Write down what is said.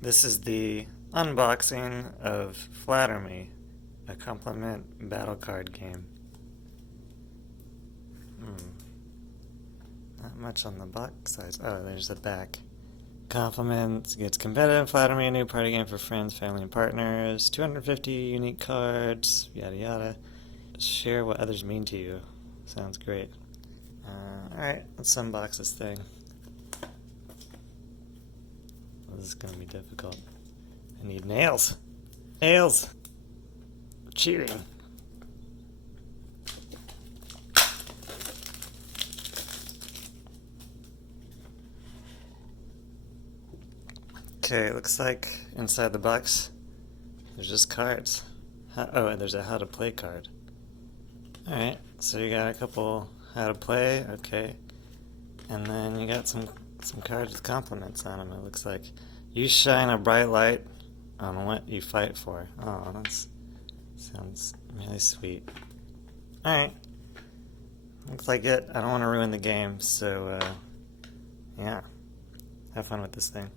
This is the unboxing of Flatter Me, a compliment battle card game. Not much on the box size. Oh, there's the back. Compliments, gets competitive, Flatter Me, a new party game for friends, family, and partners. 250 unique cards, yada yada. Share what others mean to you. Sounds great. Alright, let's unbox this thing. This is gonna be difficult. I need nails. Nails! Cheating. Okay, looks like inside the box there's just cards. Oh, and there's a how to play card. Alright, so you got a couple how to play, okay. And then you got some cards with compliments on them, it looks like. You shine a bright light on what you fight for. Oh, that sounds really sweet. Alright. Looks like it. I don't want to ruin the game, so, yeah. Have fun with this thing.